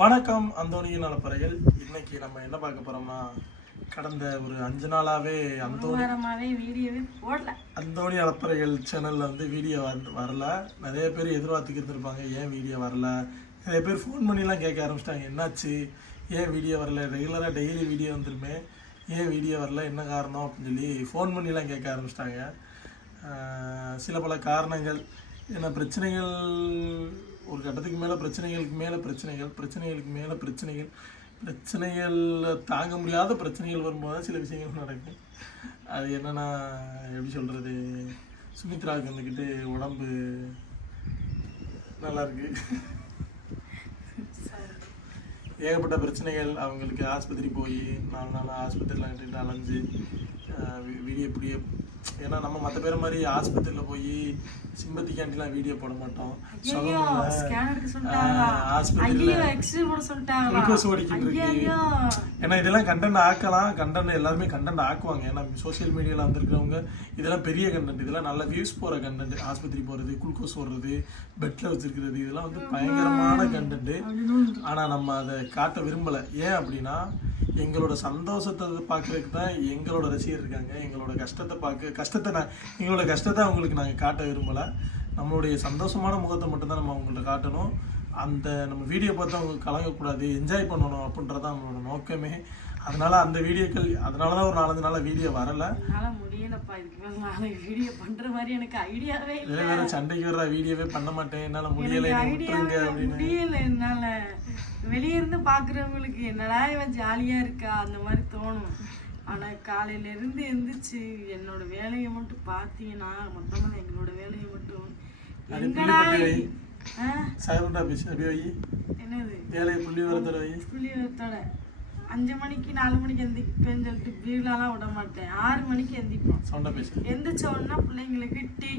வணக்கம் அந்தோனியின் நலப்பறைகள் இன்னைக்கு நம்ம என்ன பார்க்க போறோம்னா கடந்த ஒரு அஞ்சு நாளாவே அந்தோனி வாரமாவே வீடியோவே போடல. அந்தோனி அலப்பறைகள் சேனல்ல வந்து வீடியோ வரல. நிறைய பேர் எதிர்பார்த்துக்கிட்டு இருப்பாங்க ஏன் வீடியோ வரல? நிறைய பேர் ஃபோன் பண்ணிலாம் கேட்க ஆரம்பிச்சிட்டாங்க என்னாச்சு? ஏன் வீடியோ வரல? ரெகுலராக டெய்லி வீடியோ வந்துருமே. ஏன் வீடியோ வரல? என்ன காரணம்? அப்படின்னு சொல்லி ஃபோன் பண்ணிலாம் கேட்க ஆரம்பிச்சிட்டாங்க. சில பல காரணங்கள். என்ன பிரச்சனைகள் ஒரு கட்டத்துக்கு மேலே பிரச்சனைகளுக்கு மேலே பிரச்சனைகள் பிரச்சனைகளுக்கு மேலே பிரச்சனைகள். பிரச்சனைகள் தாங்க முடியாத பிரச்சனைகள் வரும்போது சில விஷயங்கள் நடக்கும் அது என்னென்னா எப்படி சொல்கிறது சுமித்ராவுக்கு வந்துக்கிட்டு உடம்பு நல்லா இருக்கு. ஏகப்பட்ட பிரச்சனைகள். அவங்களுக்கு ஆஸ்பத்திரி போய் நாலு நாள் ஆஸ்பத்திரியில் கட்டிட்டு அலைஞ்சு விடிய வி- ஏன்னா நம்ம மற்ற பேர் மாதிரி ஆஸ்பத்திரியில் போய் சிம்பத்திக்காண்டிலாம் வீடியோ போட மாட்டோம். குளுக்கோஸ் ஓடிக்கிட்டு இருக்கு. ஏன்னா இதெல்லாம் கண்டென்ட் ஆக்கலாம். கண்டென்ட் எல்லாருமே கண்டென்ட் ஆக்குவாங்க. ஏன்னா சோஷியல் மீடியாவில் வந்திருக்கிறவங்க இதெல்லாம் பெரிய கண்டென்ட் இதெல்லாம் நல்ல வியூஸ் போகிற கண்டென்ட் ஆஸ்பத்திரி போகிறது குளுக்கோஸ் ஓடுறது பெட்டில் வச்சிருக்கிறது இதெல்லாம் வந்து பயங்கரமான கண்டென்ட் ஆனால் நம்ம அதை காட்ட விரும்பலை. ஏன் அப்படின்னா எங்களோட சந்தோஷத்தை பார்க்கறதுக்கு தான் எங்களோட ரசிகர் இருக்காங்க. எங்களோட கஷ்டத்தை பார்க்க கஷ்டத்தை நான் எங்களோட கஷ்டத்தை அவங்களுக்கு நாங்கள் காட்ட விரும்பலை. நம்மளுடைய சந்தோஷமான முகத்தை மட்டும்தான் நம்ம அவங்கள்ட்ட காட்டணும். அந்த நம்ம வீடியோ பார்த்து அவங்க கலங்கக்கூடாது என்ஜாய் பண்ணணும் அப்படின்றது நம்மளோட நோக்கமே. அதனால அந்த வீடியோக்கள் அதனால தான் ஒரு நாலஞ்சு நாளாக வீடியோ வரல. முடியலப்பா இதுக்கு மேல நாளைக்கு வீடியோ பண்ற மாதிரி எனக்கு ஐடியாவே இல்ல. வேற சண்டைக்கு வர வீடியோவே பண்ண மாட்டேன். என்னால் முடியலை விட்டுருங்க அப்படின்னு. முடியல என்னால. வெளிய இருந்து பாக்குறவங்களுக்கு என்னடா இவன் ஜாலியா இருக்கா அந்த மாதிரி தோணும். ஆனா காலையில இருந்து எந்திரிச்சு என்னோட வேலையை மட்டும் பாத்தீங்கன்னா மொத்தமா எங்களோட வேலையை மட்டும் எங்கடா? சைலண்டா பேசி அப்படி வை. என்னது? வேலையை புள்ளி வரத்தோட வை. புள்ளிவரத்தோட அஞ்சு மணிக்கு நாலு மணிக்கு எந்திரிப்பேன்னு சொல்லிட்டு வீலெல்லாம் விட மாட்டேன். ஆறு மணிக்கு எந்திரிப்போம் பேசு எந்திரிச்ச உடனே பிள்ளைங்களுக்கு டீ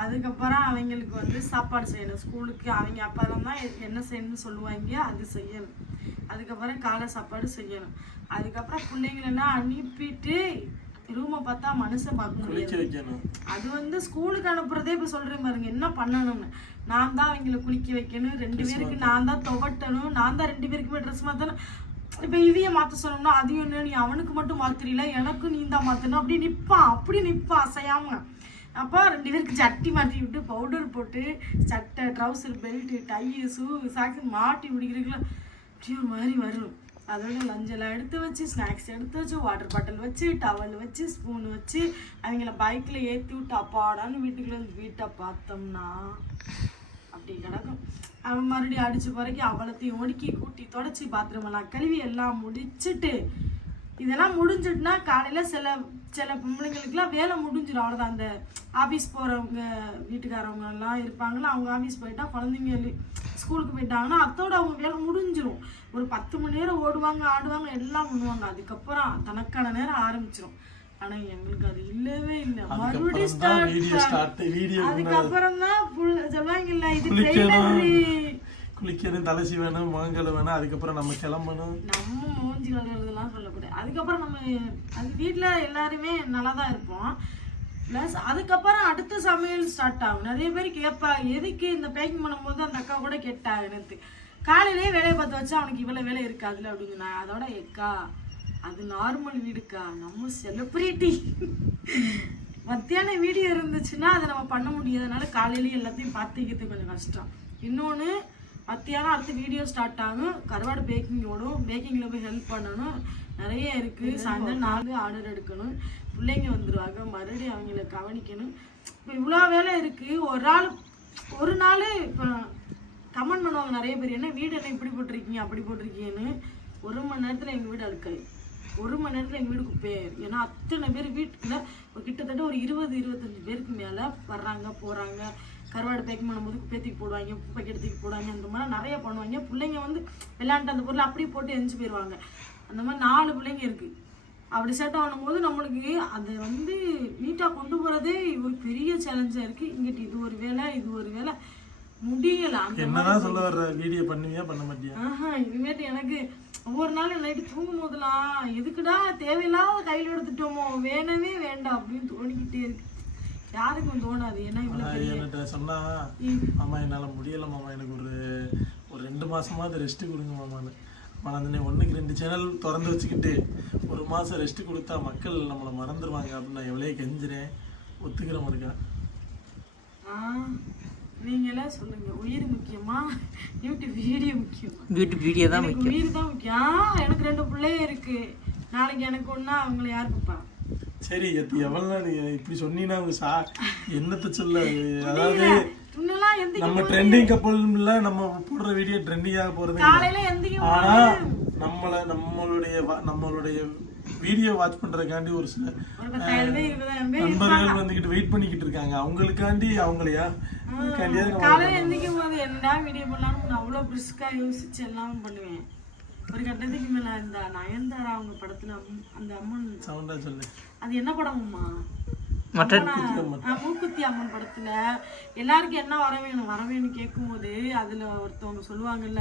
அதுக்கப்புறம் அவங்களுக்கு வந்து சாப்பாடு செய்யணும். ஸ்கூலுக்கு அவங்க அப்புறம் தான் என்ன செய்யணும்னு சொல்லுவாங்க அது செய்யணும். அதுக்கப்புறம் காலை சாப்பாடு செய்யணும். அதுக்கப்புறம் பிள்ளைங்களெல்லாம் அனுப்பிட்டு ரூமை பார்த்தா மனுஷன் பார்க்க முடியாது. அது வந்து ஸ்கூலுக்கு அனுப்புறதே இப்போ சொல்றேன் பாருங்க. என்ன பண்ணணும்னு? நான் தான் அவங்கள குளிக்க வைக்கணும். ரெண்டு பேருக்கு நான் தான் துவட்டணும். நான் தான் ரெண்டு பேருக்குமே ட்ரெஸ் மாற்றணும் இப்போ இதைய மாற்ற சொன்னோம்னா அது என்ன? நீ அவனுக்கு மட்டும் மாத்திரல எனக்கும் நீ தான் மாற்றணும் அப்படி நிற்பான் அப்படி நிற்பான் அசையாம. அப்போ ரெண்டு பேருக்கு சட்டி மாட்டி விட்டு பவுடர் போட்டு சட்டை trouser belt tie shoe socks மாட்டி பிடிக்கிறதுக்குள்ள அப்படியே ஒரு மாதிரி வரும். அதோட லஞ்செல்லாம் எடுத்து வச்சு ஸ்நாக்ஸ் எடுத்து வச்சு வாட்டர் பாட்டில் வச்சு டவல் வச்சு ஸ்பூன் வச்சு அவங்கள பைக்கில் ஏற்றி விட்டு அப்பாடான்னு வீட்டுக்குள்ள வந்து வீட்டை பார்த்தோம்னா அப்படி கிடக்கும். அவன் மறுபடியும் அடித்து பிறகு அவளத்தையும் ஒடுக்கி கூட்டி தொடச்சி பாத்ரூம் எல்லாம் கழுவி எல்லாம் முடிச்சுட்டு இதெல்லாம் முடிஞ்சிட்டுனா காலையில் சில சில பொம்பளைங்களுக்குலாம் வேலை முடிஞ்சிடும். அவ்வளோதான் அந்த ஆஃபீஸ் போகிறவங்க வீட்டுக்காரவங்க எல்லாம் இருப்பாங்களா அவங்க ஆஃபீஸ் போயிட்டா குழந்தைங்க ஸ்கூலுக்கு போயிட்டாங்கன்னா அத்தோட அவங்க வேலை முடிஞ்சிரும். ஒரு பத்து மணி நேரம் ஓடுவாங்க ஆடுவாங்க எல்லாம் பண்ணுவாங்க. அதுக்கப்புறம் தனக்கான நேரம் ஆரம்பிச்சிரும். ஆனா எங்களுக்கு அது இல்லவே இல்லை. மறுபடியும் அதுக்கப்புறம் தான் வீடியோ ஸ்டார்ட் அதுக்கப்புறம் தான் புல் சொல்லுவாங்கல்ல இது குளிக்கணும். ட்ரெயினர் குளிக்கணும் தலை சீவணும் முகங்கழு வேணும் அதுக்கப்புறம் நம்ம கிளம்பணும். நம்ம மூஞ்சி கழுவுறதெல்லாம் சொல்லக்கூடாது. அதுக்கப்புறம் நம்ம அது வீட்டில் எல்லாருமே நல்லா தான் இருப்போம். ப்ளஸ் அதுக்கப்புறம் அடுத்த சமையல் ஸ்டார்ட் ஆகும். நிறைய பேர் கேட்பா எதுக்கு இந்த பேக்கிங் பண்ணும்போது அந்த அக்கா கூட கேட்டாங்க எனக்கு? காலையிலேயே வேலையை பார்த்து வச்சா அவனுக்கு இவ்வளோ வேலை இருக்காதுல்ல அப்படின்னு நான் அதோட எக்கா அது நார்மல் வீடுக்கா? நம்ம செலிப்ரிட்டி மத்தியான வீடியோ இருந்துச்சுன்னா அதை நம்ம பண்ண முடியாதனால காலையிலேயே எல்லாத்தையும் பார்த்துக்கிறது கொஞ்சம் கஷ்டம். இன்னொன்று மத்தியானம் அடுத்து வீடியோ ஸ்டார்ட் ஆகும். கருவாடு பேக்கிங் ஓடும். பேக்கிங்கில் போய் ஹெல்ப் பண்ணணும். நிறைய இருக்குது சாயந்தரம் நாலு ஆர்டர் எடுக்கணும். பிள்ளைங்க வந்துடுவாங்க மறுபடியும் அவங்கள கவனிக்கணும். இப்போ இவ்வளோ வேலை இருக்குது ஒரு ஆள் ஒரு நாள் இப்போ கமெண்ட் பண்ணுவாங்க நிறைய பேர். என்ன வீடு என்ன இப்படி போட்டிருக்கீங்க? அப்படி போட்டிருக்கீங்கன்னு. ஒரு மணி நேரத்தில் எங்கள் வீடு அழுக்காது. ஒரு மணி நேரத்தில் எங்கள் வீடு குப்பையாயிரும் ஏன்னா அத்தனை பேர் வீட்டுக்குள்ள கிட்டத்தட்ட ஒரு இருபது இருபத்தஞ்சு பேருக்கு மேலே வர்றாங்க போகிறாங்க கருவாடு பேக்கிங் பண்ணும்போது குப்பை தூக்கி போடுவாங்க குப்பை கெடுத்து தூக்கி போடுவாங்க அந்த மாதிரி நிறைய பண்ணுவாங்க. பிள்ளைங்க வந்து விளையாண்டு அந்த பொருளை அப்படியே போட்டு எரிஞ்சு போயிடுவாங்க அந்த மாதிரி நாலு பிள்ளைங்க இருக்குது அப்படி செட் ஆகும்போது நம்மளுக்கு அதை வந்து நீட்டாக கொண்டு போகிறதே ஒரு பெரிய சேலஞ்சாக இருக்குது இங்கிட்டு இது ஒரு வேலை இது ஒரு வேலை. முடியல. என்னதான் சொல்ல வர்ற வீடியோ பண்ணுவியா பண்ண மாட்டியா? ஆஹா இனிமேட்டு எனக்கு ஒவ்வொரு நாள் நைட்டு தூங்கும் போதெல்லாம் எதுக்குடா தேவையில்லாத கையில் எடுத்துட்டோமோ வேணவே வேண்டாம் அப்படின்னு தோணிக்கிட்டே இருக்கு. யாருக்கும் தோணாது. ஏன்னா இவ்வளோ ஆனா பெரிய என்கிட்ட சொன்னா. மாமா என்னால முடியல மாமா. எனக்கு ஒரு ஒரு ரெண்டு மாசமாவது ரெஸ்ட் கொடுங்க மாமான்னு மனந்தனே ஒண்ணுக்கு ரெண்டு சேனல் திறந்து வச்சுக்கிட்டு ஒரு மாசம் ரெஸ்ட் கொடுத்தா மக்கள் நம்மளை மறந்துடுவாங்க அப்படின்னு நான் எவ்வளோ கெஞ்சுறேன். ஒத்துக்கிற இருக்கா ஆ, நீங்களே சொல்லுங்க. உயிர் முக்கியமா? யூடியூப் வீடியோ முக்கியமா? யூடியூப் வீடியோ தான் எனக்கு உயிர் தான் முக்கியம். எனக்கு ரெண்டு பிள்ளைய இருக்கு. நாளைக்கு எனக்கு ஒண்ணா அவங்கள யார் பாப்பா சரி எத்தி எவ்வளோ நீ இப்படி சொன்னீங்கன்னா அவங்க சா என்னத்த சொல்ல அதாவது நம்ம ட்ரெண்டிங் கப்பல்ல நம்ம போடுற வீடியோ ட்ரெண்டிங்காக போறது காலையில எந்திக்க ஆனா நம்மள நம்மளுடைய நம்மளுடைய வீடியோ வாட்ச் பண்றதுக்காண்டி ஒரு சில நண்பர்கள் வந்துகிட்டு வெயிட் பண்ணிக்கிட்டு இருக்காங்க. அவங்களுக்காண்டி அவங்களையா? காலையில எந்திக்கும் போது என்னடா வீடியோ பண்ணலாம்னு அவ்வளோ பிரிஸ்கா யோசிச்சு எல்லாம் பண்ணுவேன். இந்த நயன்தாரா அவங்க படத்துல அம்- அந்த அம்மன். சவுண்டா சொல்லு. அது என்ன படம்மா? மூக்குத்தி அம்மன் படத்துல. எல்லாருக்கும் என்ன வர வேணும் வர வேணும் கேட்கும்போது அதுல ஒருத்தவங்க சொல்லுவாங்கல்ல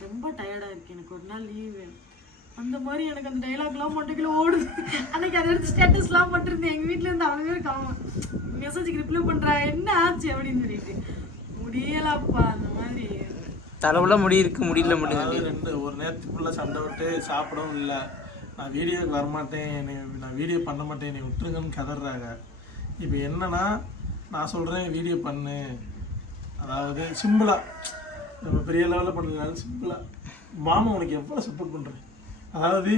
ரொம்ப டயர்டா இருக்கு எனக்கு ஒரு நாள் லீவ் வேணும். அந்த மாதிரி எனக்கு அந்த டைலாக்லாம் மண்டைக்குள்ள ஓடுது. அன்னைக்கு அதை எடுத்து ஸ்டேட்டஸ்லாம் போட்டிருந்தேன். எங்க வீட்ல இருந்து அவங்க பேர் மெசேஜுக்கு ரிப்ளை பண்றா என்ன ஆச்சு? அப்படின்னு சொல்லிட்டு முடியலப்பா அந்த மாதிரி தலைவுல முடி இருக்கு முடியல முடியல. ரெண்டு ஒரு நேரத்துக்கு ஃபுல்லாக சண்டை விட்டு சாப்பிடவும் இல்லை. நான் வீடியோக்கு வரமாட்டேன் என்னை நான் வீடியோ பண்ண மாட்டேன் என்னை விட்டுருங்கன்னு கதறாங்க இப்போ என்னன்னா நான் சொல்கிறேன் வீடியோ பண்ணு. அதாவது சிம்பிளாக நம்ம பெரிய லெவலில் பண்ணலனாலும் சிம்பிளாக மாமா உனக்கு எவ்வளோ சப்போர்ட் பண்ணுறேன் அதாவது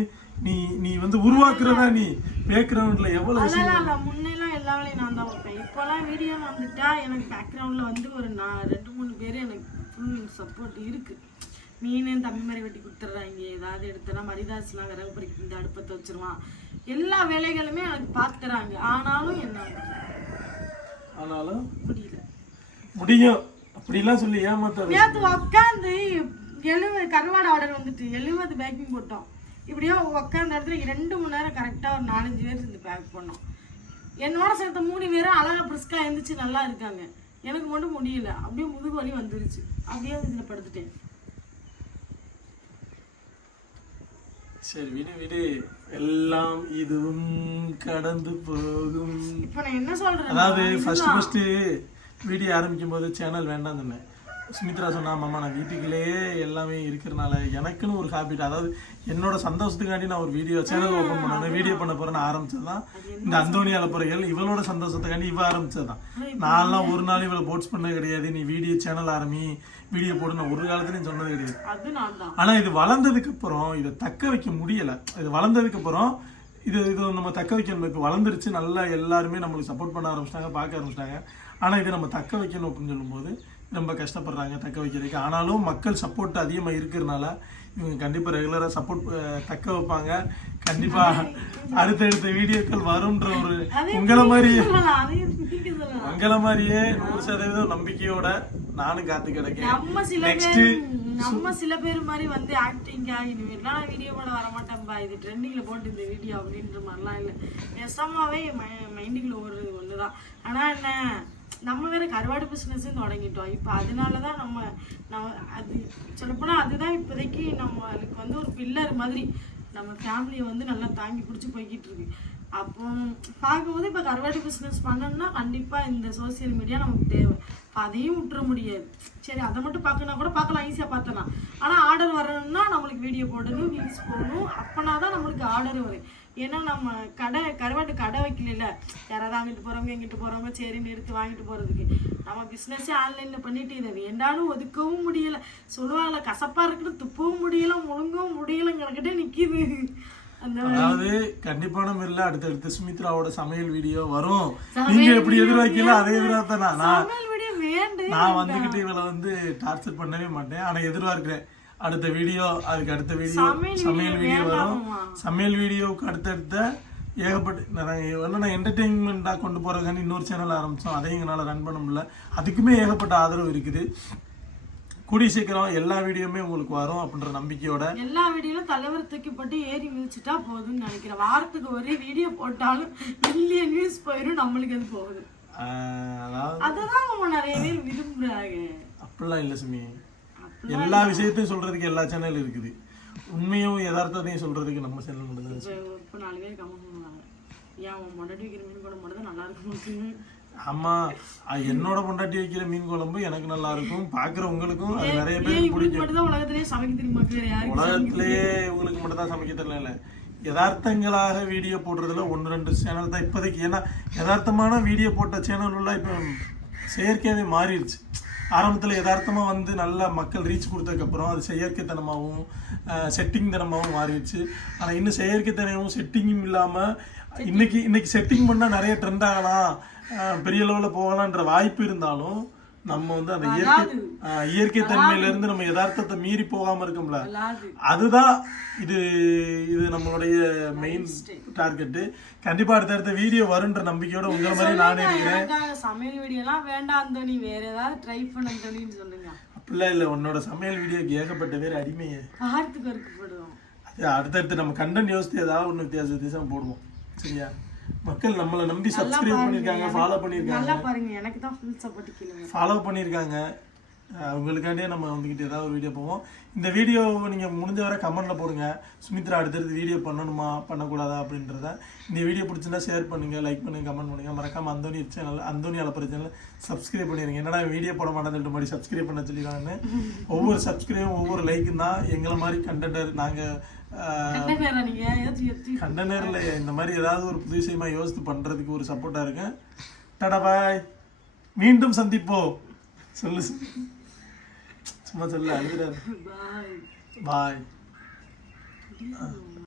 நீ நீ வந்து உருவாக்குறதா நீ? பேக்ரவுண்ட்ல எவ்வளோ விஷயம் முன்னெல்லாம் எல்லா வேலையும் நான் தான் வைப்பேன் இப்போலாம் வீடியோ வந்துட்டா எனக்கு பேக்ரவுண்டில் வந்து ஒரு நான் ரெண்டு மூணு பேர் எனக்கு ஃபுல் சப்போர்ட் இருக்கு. மீன் தம்பி மாதிரி வெட்டி கொடுத்துட்றாங்க. ஏதாவது எடுத்தனா மரிதாஸ்லாம் விறகு பறிக்க இந்த அடுப்பத்தை வச்சிருவான். எல்லா வேலைகளுமே எனக்கு பார்த்துறாங்க ஆனாலும் என்ன ஆனாலும் முடியல முடியும். அப்படிலாம் சொல்லி ஏமாத்தாது நேற்று உட்காந்து எழுபது கருவாடு ஆர்டர் வந்துட்டு எழுபது பேக்கிங் போட்டோம். இப்படியோ உட்காந்த இடத்துல ரெண்டு மணி நேரம் கரெக்டாக ஒரு நாலஞ்சு பேர் இருந்து பேக் பண்ணோம். என்னோட சேர்த்த மூணு பேரும் அழகா பிரிஸ்கா எழுந்திரிச்சு நல்லா இருக்காங்க. எனக்கு மட்டும் முடியல. அப்படியே முதுகு வலி வந்துருச்சு. அப்படியே இதில் படுத்துட்டேன். சரி விடு விடு. எல்லாம் இதுவும் கடந்து போகும். இப்போ நான் என்ன சொல்றேன் அதாவது ஃபர்ஸ்ட் ஃபர்ஸ்ட் வீடியோ ஆரம்பிக்கும் போது சேனல் வேண்டாம் சொன்னேன். சுமித்ரா சொன்னா மாமா நான் வீட்டுக்குள்ளேயே எல்லாமே இருக்கிறனால எனக்குன்னு ஒரு ஹாபிட் அதாவது என்னோட சந்தோஷத்துக்காண்டி நான் ஒரு வீடியோ சேனல் ஓப்பன் பண்ணணும் வீடியோ பண்ண போறேன்னு ஆரம்பிச்சதுதான். இந்த அந்தோனி அலப்புறைகள் இவளோட சந்தோஷத்துக்காண்டி இவ ஆரம்பிச்சதுதான். நான்லாம் ஒரு நாள் இவளை போட்ஸ் பண்ணது கிடையாது. நீ வீடியோ சேனல் ஆரம்பி வீடியோ போடு நான் ஒரு காலத்துலயும் சொன்னது கிடையாது. ஆனா இது வளர்ந்ததுக்கு அப்புறம் இதை தக்க வைக்க முடியல. இது வளர்ந்ததுக்கு அப்புறம் இது இது நம்ம தக்க வைக்கணும் இப்போ வளர்ந்துருச்சு. நல்லா எல்லாருமே நம்மளுக்கு சப்போர்ட் பண்ண ஆரம்பிச்சிட்டாங்க பார்க்க ஆரம்பிச்சிட்டாங்க. ஆனா இதை நம்ம தக்க வைக்கணும் அப்படின்னு சொல்லும்போது ரொம்ப கஷ்டப்படுறாங்க தக்க வைக்கிறதுக்கு. ஆனாலும் மக்கள் சப்போர்ட் அதிகமா இருக்கிறதுனால இவங்க கண்டிப்பா ரெகுலரா சப்போர்ட் தக்க வைப்பாங்க. கண்டிப்பா அடுத்தடுத்த வீடியோக்கள் வரும்ன்ற ஒரு உங்களை மாதிரி சொல்லலாம் அதையும் நீங்க சொல்லலாம். உங்களை மாதிரியே நூறு சதவீதம் நம்பிக்கையோட நானும் காத்து கிடக்கேன். நம்ம சில நெக்ஸ்ட் பேர் நம்ம சில பேர் மாதிரி வந்து ஆக்டிங்கா இனிமேல்லாம் நான் வீடியோ போட வர மாட்டேன்பா இது ட்ரெண்டிங்ல போட்டு இந்த வீடியோ அப்படின்ற மாதிரிலாம் இல்லை. நெசமாவே மைண்டுக்குள்ள ஒரு ஒண்ணுதான். ஆனா என்ன நம்ம வேற கருவாடு பிஸ்னஸும் தொடங்கிட்டோம். இப்போ அதனால தான் நம்ம நம்ம அது சொல்லப்போனால் அதுதான் இப்போதைக்கு நம்மளுக்கு வந்து ஒரு பில்லர் மாதிரி நம்ம ஃபேமிலியை வந்து நல்லா தாங்கி பிடிச்சி போய்கிட்டு இருக்கு. அப்போ பார்க்கும்போது இப்போ கருவாடு பிஸ்னஸ் பண்ணோம்னா கண்டிப்பாக இந்த சோஷியல் மீடியா நமக்கு தேவை. இப்போ அதையும் விட்டுற முடியாது. சரி அதை மட்டும் பார்க்கணும் கூட பார்க்கலாம் ஈஸியாக பார்த்தலாம் ஆனால் ஆர்டர் வரணும்னா நம்மளுக்கு வீடியோ போடணும் ரீல்ஸ் போடணும். அப்போனா தான் நம்மளுக்கு ஆர்டர் வரும். ஏன்னா நம்ம கடை கருவாட்டு கடை வைக்கல யாராவது அங்கிட்டு போகிறவங்க இங்கிட்டு போகிறவங்க சரின்னு எடுத்து வாங்கிட்டு போகிறதுக்கு நம்ம பிஸ்னஸே ஆன்லைனில் பண்ணிட்டு இதை வேண்டாலும் ஒதுக்கவும் முடியல. சொல்லுவாங்கல்ல கசப்பாக இருக்குன்னு துப்பவும் முடியல முழுங்கவும் முடியலங்கிறக்கிட்டே நிற்கிது அந்த அதாவது கண்டிப்பான முறையில் அடுத்தடுத்து சுமித்ராவோட சமையல் வீடியோ வரும். நீங்க எப்படி எதிர்பார்க்கல அதே எதிர்பார்த்தேன் நான் நான் வந்துகிட்டு இவளை வந்து டார்ச்சர் பண்ணவே மாட்டேன். ஆனா எதிர்பார்க்கிறேன். அடுத்த வீடியோ அதுக்கு அடுத்த வீடியோ சமையல் வீடியோ வரும்? சமையல் வீடியோவுக்கு அடுத்தடுத்த ஏகப்பட்ட நான் என்ன என்டர்டெயின்மெண்ட்டாக கொண்டு போகிறதுக்காண்டி இன்னொரு சேனல் ஆரம்பித்தோம் அதையும் எங்களால் ரன் பண்ண முடியல. அதுக்குமே ஏகப்பட்ட ஆதரவு இருக்குது. கூடிய சீக்கிரம் எல்லா வீடியோவுமே உங்களுக்கு வரும் அப்படின்ற நம்பிக்கையோட. எல்லா வீடியோலும் தலைவர் தூக்கி போட்டு ஏறி மிதிச்சுட்டா போதும்னு நினைக்கிறேன். வாரத்துக்கு ஒரே வீடியோ போட்டாலும் மில்லியன் வியூஸ் போயிடும் நம்மளுக்கு அது போகுது. அவங்க நிறைய பேர் விரும்புறாங்க. அப்படிலாம் இல்லை சுமி. எல்லா விஷயத்தையும் சொல்றதுக்கு எல்லா சேனல் இருக்குது. உண்மையும் யதார்த்தத்தையும் சொல்றதுக்கு நம்ம சேனல் மட்டும்தான் இப்போ இப்போ நாலு பேர் கமெண்ட் பண்ணுவாங்க. ஏன் அவன் முன்னாடி வைக்கிற மீன் கூட மட்டும் தான் நல்லா ஆமா என்னோட பொண்டாட்டி வைக்கிற மீன் குழம்பு எனக்கு நல்லா இருக்கும். பாக்குற உங்களுக்கும் அது நிறைய பேருக்கு பிடிக்கும். உலகத்திலேயே சமைக்க தெரியுமா? உலகத்திலேயே உங்களுக்கு மட்டும் தான் சமைக்க தெரியல யதார்த்தங்களாக வீடியோ போடுறதுல ஒன்று ரெண்டு சேனல் தான் இப்போதைக்கு. ஏன்னா யதார்த்தமான வீடியோ போட்ட சேனல்லாம் இப்போ செயற்கையாகவே மாறிடுச்சு. ஆரம்பத்தில் யதார்த்தமாக வந்து நல்ல மக்கள் ரீச் கொடுத்ததுக்கப்புறம் அது செயற்கைத்தனமாகவும் செட்டிங் தனமாகவும் மாறிடுச்சு. ஆனால் இன்னும் செயற்கைத்தனமும் செட்டிங்கும் இல்லாமல் இன்னைக்கு இன்னைக்கு செட்டிங் பண்ணால் நிறைய ட்ரெண்ட் ஆகலாம். பெரிய லெவலில் போகலான்ற வாய்ப்பு இருந்தாலும் நம்ம வந்து அந்த இயற்கை இயற்கை தன்மையில இருந்து நம்ம யதார்த்தத்தை மீறி போகாம இருக்கோம்ல. அதுதான் இது இது நம்மளுடைய மெயின் டார்கெட்டு கண்டிப்பா அடுத்தடுத்த வீடியோ வருன்ற நம்பிக்கையோட உங்களை மாதிரி நானே இருக்கிறேன். சமையல் வீடியோலாம் வேண்டாம் தோனி வேற ஏதாவது ட்ரை பண்ண சொல்லுங்க. அப்படிலாம் இல்லை உன்னோட சமையல் வீடியோக்கு ஏகப்பட்ட பேர் அடிமையே. அது அடுத்தடுத்து நம்ம கண்டென்ட் யோசித்து ஏதாவது ஒன்று வித்தியாச வித்தியாசம் போடுவோம். சரியா? மக்கள் நம்மளை நம்பி சப்ஸ்கிரைப் பண்ணியிருக்காங்க ஃபாலோ பண்ணியிருக்காங்க. நல்லா பாருங்க. எனக்கு தான் ஃபுல் சப்போர்ட் கீழே ஃபாலோ பண்ணியிருக்காங்க. அஹ் அவங்களுக்காண்டியே நம்ம வந்துக்கிட்டு ஏதாவது ஒரு வீடியோ போவோம். இந்த வீடியோ நீங்கள் முடிஞ்ச வரை கமெண்ட்டில் போடுங்க. சுமித்ரா அடுத்தடுத்து வீடியோ பண்ணணுமா பண்ணக்கூடாதா அப்படின்றத. இந்த வீடியோ பிடிச்சிருந்தா ஷேர் பண்ணுங்கள் லைக் பண்ணுங்கள் கமெண்ட் பண்ணுங்கள் மறக்காம Anthony channel Anthony அலப்பற channel subscribe பண்ணிடுங்க என்னடா வீடியோ போட மாட்டேன்னு மாதிரி சப்ஸ்கிரைப் பண்ண சொல்லிடுவாங்கன்னு. ஒவ்வொரு சப்ஸ்கிரைபும் ஒவ்வொரு லைக்கும் தான் எங்களை மாதிரி கண்டென்டர் நாங்கள் கண்டெய்னரில் இந்த மாதிரி ஏதாவது ஒரு புது விஷயமா யோசித்து பண்ணுறதுக்கு ஒரு சப்போர்ட்டாக இருக்கேன் டடா பாய். மீண்டும் சந்திப்போம். சொல்லு. சும்மா சொல்லு அழுதுறாரு பாய் பாய்